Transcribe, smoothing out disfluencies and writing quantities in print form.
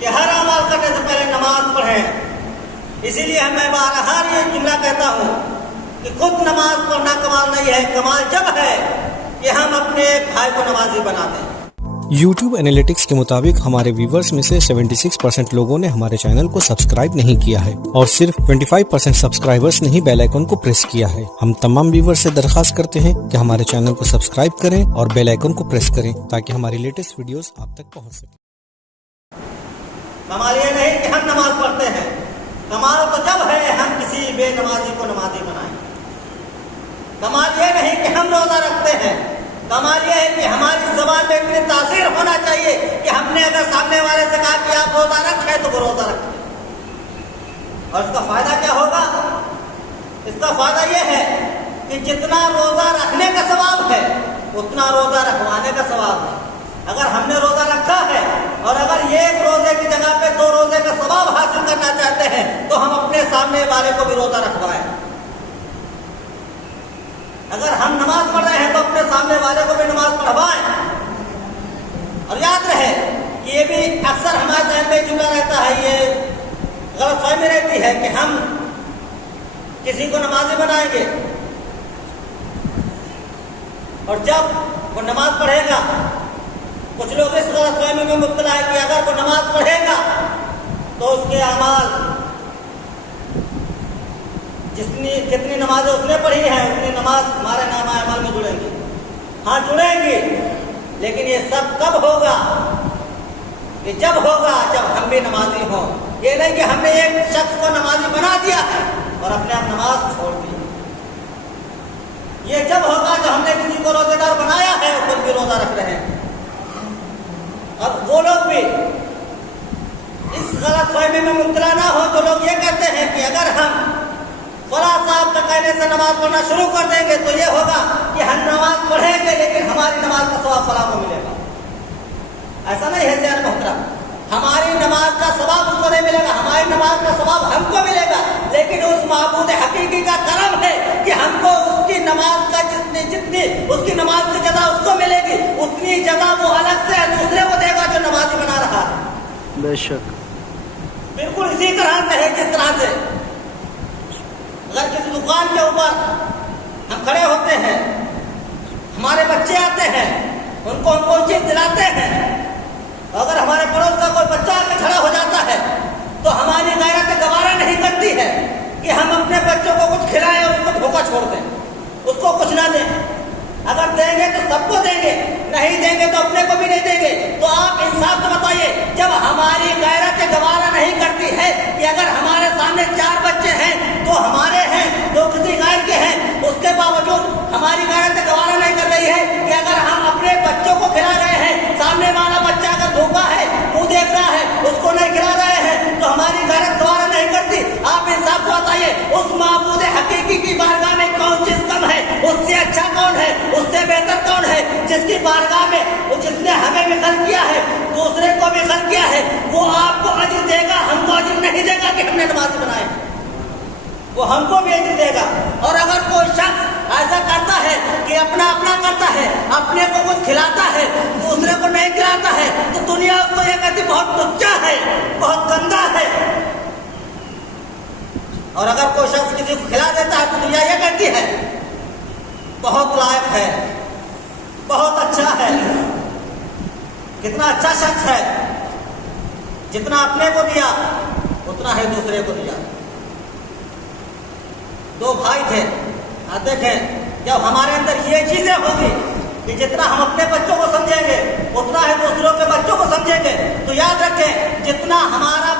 کہ ہر عمل کرنے سے پہلے نماز پڑھیں۔ اسی لیے میں بارہا یہ جملہ کہتا ہوں کہ خود نماز پڑھنا کمال نہیں ہے، کمال جب ہے کہ ہم اپنے ایک بھائی کو نمازی بنا دیں۔ یوٹیوب انالیٹکس کے مطابق ہمارے ویورز میں سے 76% لوگوں نے ہمارے چینل کو سبسکرائب نہیں کیا ہے اور صرف 25% سبسکرائبرز نے ہی بیل آئیکن کو پریس کیا ہے۔ ہم تمام ویورز سے درخواست کرتے ہیں کہ ہمارے چینل کو سبسکرائب کریں اور بیل آئیکن کو پریس کریں تاکہ ہماری لیٹسٹ ویڈیوز آپ تک پہنچ سکیں۔ کمال یہ نہیں کہ ہم نماز پڑھتے ہیں، کمال تو جب ہے ہم کسی بے نمازی کو نمازی بنائیں۔ کمال یہ نہیں کہ ہم روزہ رکھتے ہیں، کمال یہ ہے کہ ہماری زبان میں اتنی تاثیر ہونا چاہیے کہ ہم نے اگر سامنے والے سے کہا کہ آپ روزہ رکھیں تو وہ روزہ رکھیں۔ اور اس کا فائدہ کیا ہوگا؟ اس کا فائدہ یہ ہے کہ جتنا روزہ رکھنے کا ثواب ہے اتنا روزہ رکھوانے کا ثواب ہے۔ اگر ہم نے روزہ رکھا ہے اور اگر ایک روزے کی جگہ پہ 2 روزے کا ثواب حاصل کرنا چاہتے ہیں تو ہم اپنے سامنے والے کو بھی روزہ رکھوائیں۔ اگر ہم نماز پڑھ رہے ہیں تو اپنے سامنے والے کو بھی نماز پڑھوائیں۔ اور یاد رہے کہ یہ بھی اکثر ہمارے ذہن میں جملہ رہتا ہے، یہ غلط فہمی رہتی ہے کہ ہم کسی کو نمازی بنائیں گے اور جب وہ نماز پڑھے گا، کچھ لوگ اس غلط فہمی میں مبتلا ہے کہ اگر وہ نماز پڑھے گا تو اس کے اعمال جتنی نمازیں اس نے پڑھی ہیں اتنی نماز ہمارے نامہ اعمال میں جڑیں گی۔ ہاں جڑیں گی، لیکن یہ سب کب ہوگا؟ کہ جب ہوگا جب ہم بھی نمازی ہوں۔ یہ نہیں کہ ہم نے ایک شخص کو نمازی بنا دیا ہے اور اپنے آپ نماز چھوڑ دی۔ یہ جب ہوگا جب ہم نے کسی کو روزے دار بنایا ہے اور خود بھی روزہ رکھ رہے ہیں۔ اب وہ لوگ بھی اس غلط فہمی میں مبتلا نہ ہو جو لوگ یہ کہتے ہیں کہ اگر ہم فلاں صاحب کا کہنے سے نماز پڑھنا شروع کر دیں گے تو یہ ہوگا کہ ہم نماز پڑھیں گے لیکن ہماری نماز کا ثواب فلاں کو ملے گا۔ ایسا نہیں ہے زیادہ محترم، ہماری نماز کا ثواب اس کو نہیں ملے گا، ہماری نماز کا ثواب ہم کو ملے گا، لیکن اس معبود حقیقی کا کرم ہے کہ ہم کو اس کی نماز کا جتنی اس کی نماز کی جزا اس کو ملے گی اتنی جزا وہ الگ سے دوسرے کو دے گا جو نمازی بنا رہا ہے۔ بے شک بالکل اسی طرح سے ہے جس طرح سے اگر کسی دکان کے اوپر ہم کھڑے ہوتے ہیں، ہمارے بچے آتے ہیں، ان کو ہم کوئی چیز دلاتے ہیں، اگر ہمارے پڑوس کا کوئی بچہ آ کے کھڑا ہو جاتا ہے تو ہماری غیرت گوارا نہیں کرتی ہے کہ ہم اپنے بچوں کو کچھ کھلائیں اور اس کو بھوکا چھوڑ دیں، اس کو کچھ نہ دیں۔ اگر دیں گے تو سب کو دیں گے، نہیں دیں گے تو اپنے کو بھی نہیں دیں گے۔ تو آپ انصاف سے بتائیے، جب ہماری غیرت گوارا نہیں کرتی ہے کہ اگر ہمارے سامنے 4 بچے ہیں تو ہمارے ہیں تو کسی غیر کے ہیں، اس کے باوجود ہماری غیرت گوارا نہیں کر رہی ہے کہ اگر ہم اپنے بچوں کو کھلا رہے ہیں، سامنے والا بچہ اگر بھوکا ہے، منہ دیکھ رہا ہے، اس کو نہیں کھلا رہے ہیں تو ہماری غیرت گوارا نہیں کرتی۔ آپ انصاف سے بتائیے، اس معبود حقیقی کی بارگاہ میں کون چیز کم ہے؟ اس سے اچھا کون ہے؟ اس سے بہتر کون ہے؟ جس کی بارگاہ میں جس نے ہمیں بھی خلق کیا ہے، دوسرے کو بھی خلق کیا ہے، وہ آپ کو اجر دے گا، ہم کو اجر نہیں دے گا کہ ہم نے نمازی بنائے، وہ ہم کو بھی اجر دے گا۔ اور اگر کوئی شخص ایسا کرتا ہے کہ اپنا کرتا ہے، اپنے کو کچھ کھلاتا ہے، دوسرے کو نہیں کھلاتا ہے، تو دنیا اس کو یہ کہتی بہت تچا ہے، بہت گندا ہے۔ اور اگر کوئی شخص کسی کو کھلا دیتا ہے تو دنیا یہ کہتی ہے بہت لائق ہے، بہت اچھا ہے، کتنا اچھا شخص ہے، جتنا اپنے کو دیا اتنا ہے دوسرے کو دیا۔ 2 بھائی تھے، آپ دیکھیں جب ہمارے اندر یہ چیزیں ہوگی کہ جتنا ہم اپنے بچوں کو سمجھیں گے اتنا ہے دوسروں کے بچوں کو سمجھیں گے، تو یاد رکھیں جتنا ہمارا